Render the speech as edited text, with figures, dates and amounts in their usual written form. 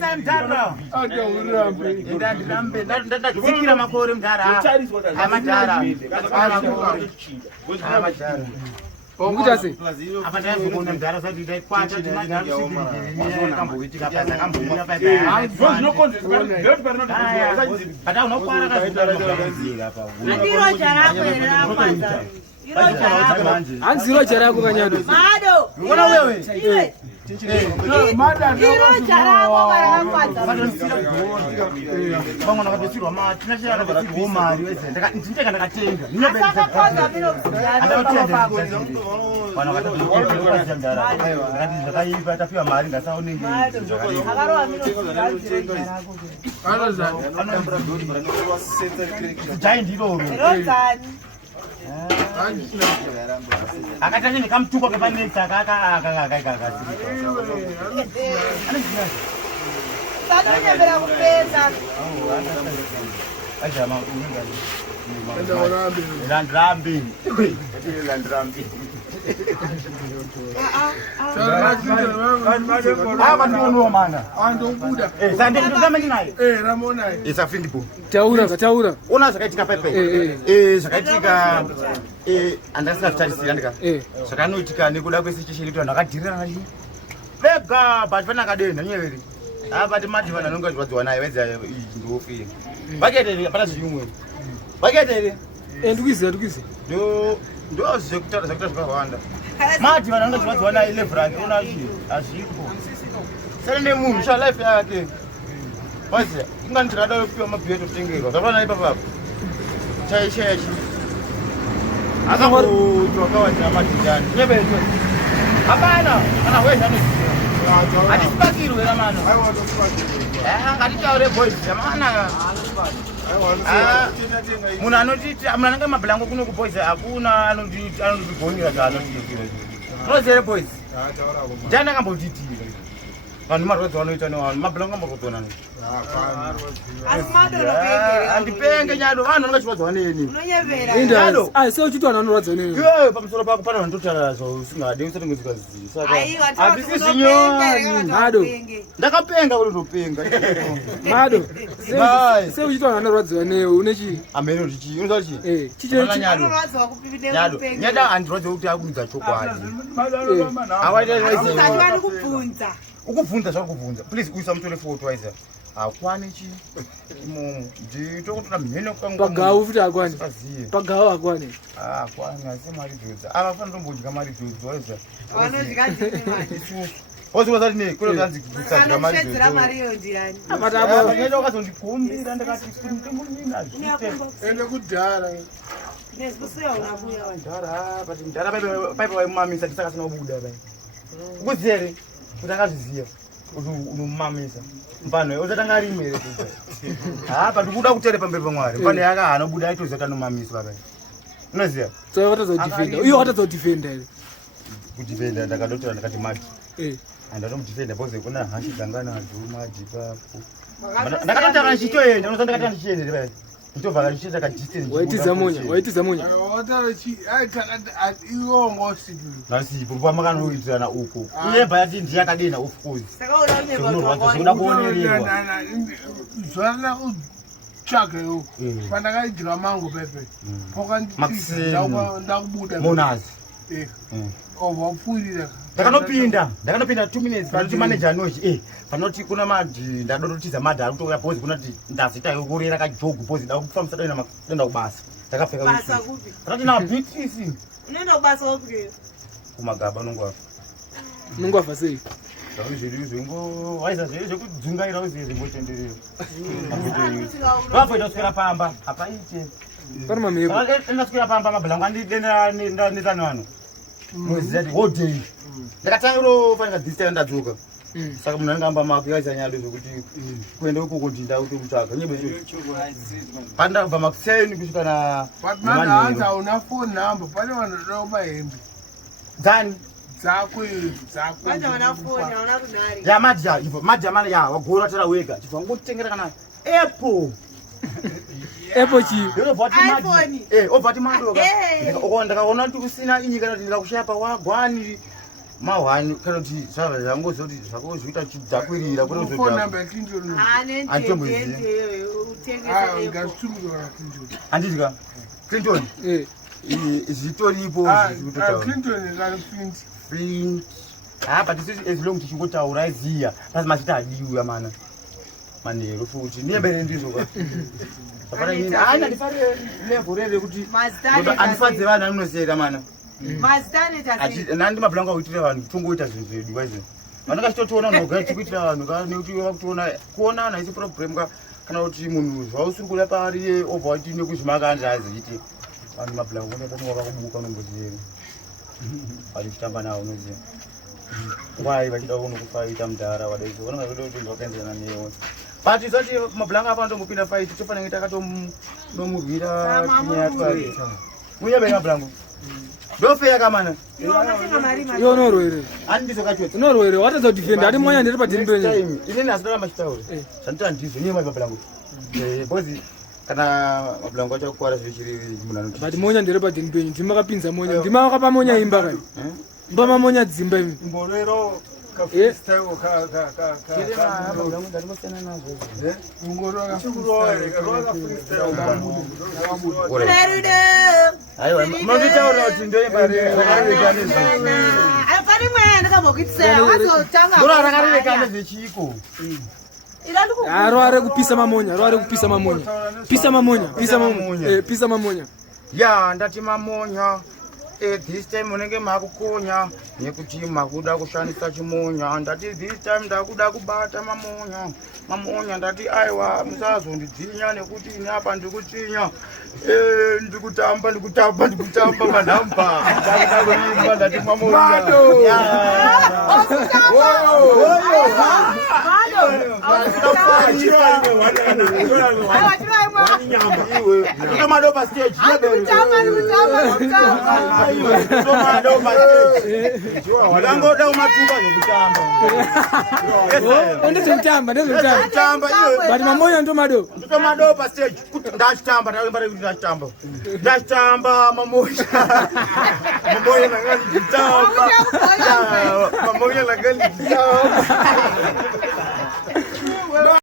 Santara. Ndazikira makore mudhara. Amadhara. Amadhara. Ongutase. Apa ndazokona mudhara zati ndaikwata timadhara kamboitika pasa kamboira pasa. Ata unokwara kazidara pa. Ndiro charako era kwanza. Anziro charako kanyado. Mado. Unaona wewe? Mado charako era kwanza. Bangona kabesirwa ma Tinashe akabesirwa mari wese ndika ndakatenga. Saka kwanza Minox Bana wakati ndara. Ngati zvakaipa tafiwa mari ngasaonenge. Akarohwa Minox Giant hero. Rodzani. Akataje nikamtupa kwa next akaka. Sasa nyembera kupesa. Acha mama Landrambi. Landrambi. Aba ndio maana. Ando Kuda. Sande ndozama ndinayo. Ramona. Isafindipo. Taura. Una zvakaitika pepe. Zvakaitika andasina kutarisira ndika. Zvakanoitika nekuda kwesituation kuti vanhu vakadhirira nacho. Vega but vana kadena nyeveri. Apa timadhivana nonga zvadziwa naye Wedzera ndofi. Vaketere apana zvimwe. Vaketere. Ndikuize. Ndo zvekutaura zvakawanda. Madhivana nonga zvadziwa naye level yake una azvipo. Sare nemunhu sha life yake. Basi ingani tirada kupiwa mabhiyeto tengerwa. Zvapana ipapo. Chaisheshi. Akakutoka kawacha madhijani. Nyeveri. Hapana, ana Hwezha ni. Atipakirwe la mano. Ngatichaure boys jamana. Munhu anotiti munananga mablango kuno ku boys hakuna anozvigonyera zvaanotiitira. Rozere boys. Jana ngambotitira. Vanhu marwadzi vanoita nevanhu mablango ambotona. Andipenge nyado vanhu vangachiwadzwa neni. Unonyevera. Nyado. Sio chitu anoradza neni. Pamusoro pako pana vanototara usingade usati ngezikazi. Saka Mado. Ndakapenga uri ndopenga. Mado. Sio chitu anoradza neni unechi. Ameno chichi unoza chichi. Chichi nyado. Nyado androdze kuti akudza chokwadi. Awaita Usati kubvunza. Ukubvunza zvakubvunza. Please uisa mutore photo waiza. Akwani chi. Ndito kutora mheno kwangu. Pagawu futi akwani. Saziye. Pagawu akwani. Akwani asi mari dzodza. Avafana ndombodya mari dzodza waiza. Vanodya mari. Wazwa ne kule kanzi kutsatira mari dzodza. Anoshedzera mari yo ndirani. Apata ngenda wakazondikumbira ndakati mutembunyina. Ende kudhara. Nesikusuya unabuya Ndara, but ndara baba wayimamisa tisakasina kubuda bai. Ukuzere utakazviziva kuti unomamisa. Mfano uzatanga rimwe ere kuza. But ukuda kutere pamberi paMwari. Mfano yaka anobuda aitoziva kanomamiswa bai. Unoziva? So watazodefenda. Uyo watazodefenda ere. Kudefenda ndakadotora ndakati mati. Andatomudefenda boze kuna hashi dzangana dzuma Ajita. Ndakatotara chitoenda unozandakatara chiende bai. Ndovhala chicheza ka distance. Waitiza Mhonya. Watarachi takati iwo ngosipi. Nasi purwa makanoitirana uko. Uyeba yati ndiyakadena of course. Saka unaunyepa Zvinoda kuonererwa. Zvala utsvake yo. Pandakaidira mango pepe. Ndakubuda. Monazi. Wapfuurira. Ndakanopinda 2 minutes panoti manager anochi panoti kuna madhi ndadototiza madhi akutoya pose kunoti ndazita yokurera kajogu pose ndakufambisa denda kubasa. Ndakapfeka basa kupi? Panoti na BTC. Unoenda kubasa wapi? Kumagaba nongwafa sei. Zvizvingo waiza zvekudzungaira uziye zvimbotenderera. Vapoita kuswera pamba apaite. Pana mamhepo. Ndaswera pamba mabhlangu andidenda nevanhu. Mwezi whole ndakatangiro fanira distance ndadzoka. Saka munhu angamba makuyaisa nyado zvokuti kuenda uko kuti ndauti kutsvaga nyebe zvo. Pandabva makuseni kusvika na Patmana anza una phone number pane vanhu voba hembe. Dzani Dzako. Vanja wana phone hauna kudari. Ya madja mana ya wagora tara wega. Chifwa ngotengera kana Apple. Apple chi. iPhone. Ovati mado. Ndakaona kuti kusina inyika kuti ndakushapa wagwani. mahwani kana kuti zvava zvangozoti zvakozvoita chidzakwirira kune phone number ya Clinton. handidya Clinton zvitoripo Clinton kana Flint. but as long tichingotaura ziya pasi mazita adiwa mana manhero futi niembere ndizvo ndifare level rere kuti andifadze vanhu anonoseka mana nandi mablango akuitira vanhu tongoita zvinhu zvedu kwaizvo vanonga chitotiona nogara tikuitira vanhu nekuti vakutoona kuonana isi problem kana kuti munhu zvausiri kuda pari obva wati nekuzvimaka andiaziite vanhu mablango nepatinga vakabuka unomboziere vachitamba navo unoziva ngwai vachida kunokufaita mudhara wadaizvo vanonga kuda kuti vakaenzerana newe but isati mablango apa ndombopinda fight tofanira kuita akatomurwira timu yatwari munyebe mablango ndofeya kamana iwo norwere andizokachwetsa norwere watadza kudifenda ati Mhonya ndiri padini penyu inini asidoramba chitauri zvanditora ndizvo niye mablango because kana mablango achakukwara zvichiriri munhu anoti but Mhonya ndiri padini penyu ndimakapinza Mhonya ndimakapa Mhonya imba kai mbama Mhonya dzimba imi Mborero munonditaurira kuti ndorakarereka nezvechiko roare kupisa mamonya roare kupisa mamonya pisa mamonya pisa mamonya pisa mamonya ya ndati mamonya this time munenge makukonya nekuti makuda kushandisa chimonya ndati this time ndakuda kubata mamonya ndati aiwa musazondidzinya nekuti ini apa ndikuchinya ndikutamba manhamba ndakuda kuimba ndati mamonya Mado pa stage Mado umatumba ngokutamba ndezvekutamba but Mhonya ndomado pa stage kuti ndachitamba ndakumbare kuti ndachitamba Mhonya Mhonya nakanditamba